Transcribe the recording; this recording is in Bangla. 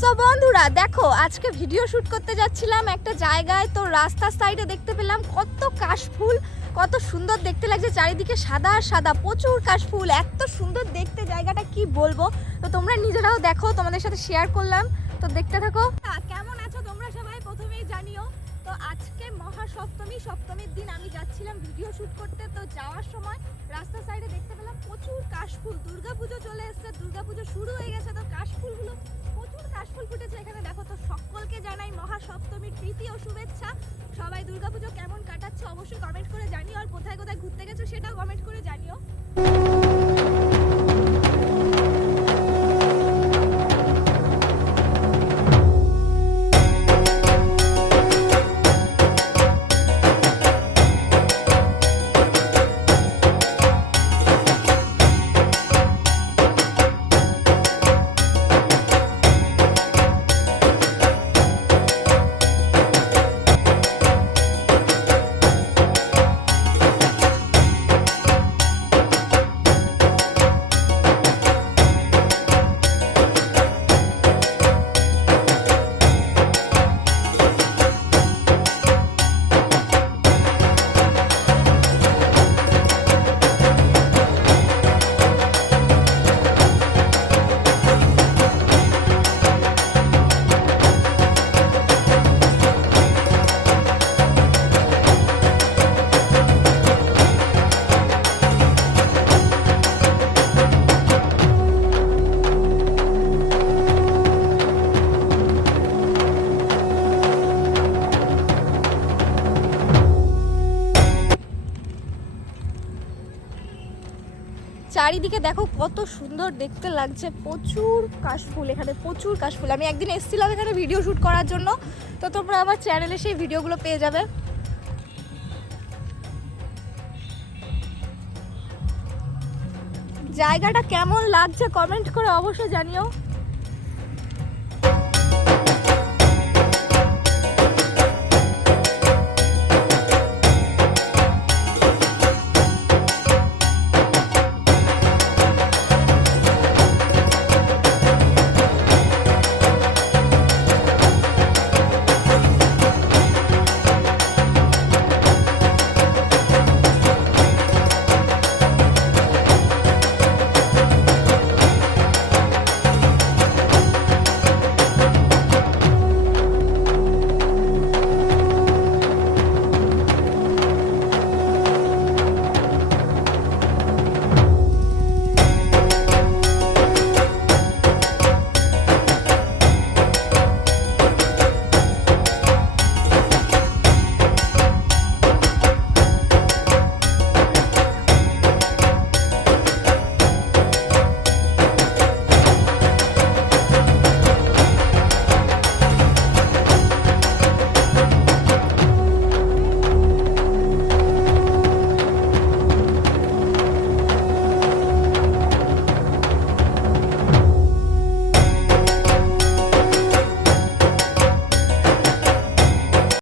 সো বন্ধুরা, দেখো, আজকে ভিডিও শুট করতে যাচ্ছিলাম একটা জায়গায়। তো রাস্তার সাইডে দেখতে পেলাম কত কাশফুল কত সুন্দর দেখতে লাগছে, চারিদিকে সাদা সাদা, প্রচুর কাশফুল এত সুন্দর দেখতে জায়গাটা, কি বলব? তো তোমরা নিজেরাও দেখো, তোমাদের সাথে শেয়ার করলাম। তো দেখতে থাকো। কেমন আছো তোমরা সবাই? প্রথমেই জানিও, তো আজকে মহাসপ্তমী, সপ্তমীর দিন আমি যাচ্ছিলাম ভিডিও শুট করতে। তো যাওয়ার সময় রাস্তার সাইডে দেখতে পেলাম প্রচুর কাশফুল দুর্গাপুজো চলে এসেছে, দুর্গাপুজো শুরু হয়ে গেছে। তো কাশফুলগুলো কাশফুল ফুটেছে এখানে। দেখো তো, সকলকে জানাই মহাসপ্তমীর প্রীতি ও শুভেচ্ছা। সবাই দুর্গাপুজো কেমন কাটাচ্ছে অবশ্যই কমেন্ট করে জানিও। আর কোথায় কোথায় ঘুরতে গেছো সেটাও কমেন্ট করে জানিও। চারিদিকে দেখো কত সুন্দর দেখতে লাগছে। প্রচুর কাশফুল এখানে, প্রচুর কাশফুল। আমি একদিন এসেছিলাম এখানে ভিডিও শ্যুট করার জন্য, তো তোমরা আমার চ্যানেলে সেই ভিডিওগুলো পেয়ে যাবে। জায়গাটা কেমন লাগছে? কমেন্ট করে অবশ্যই জানিও।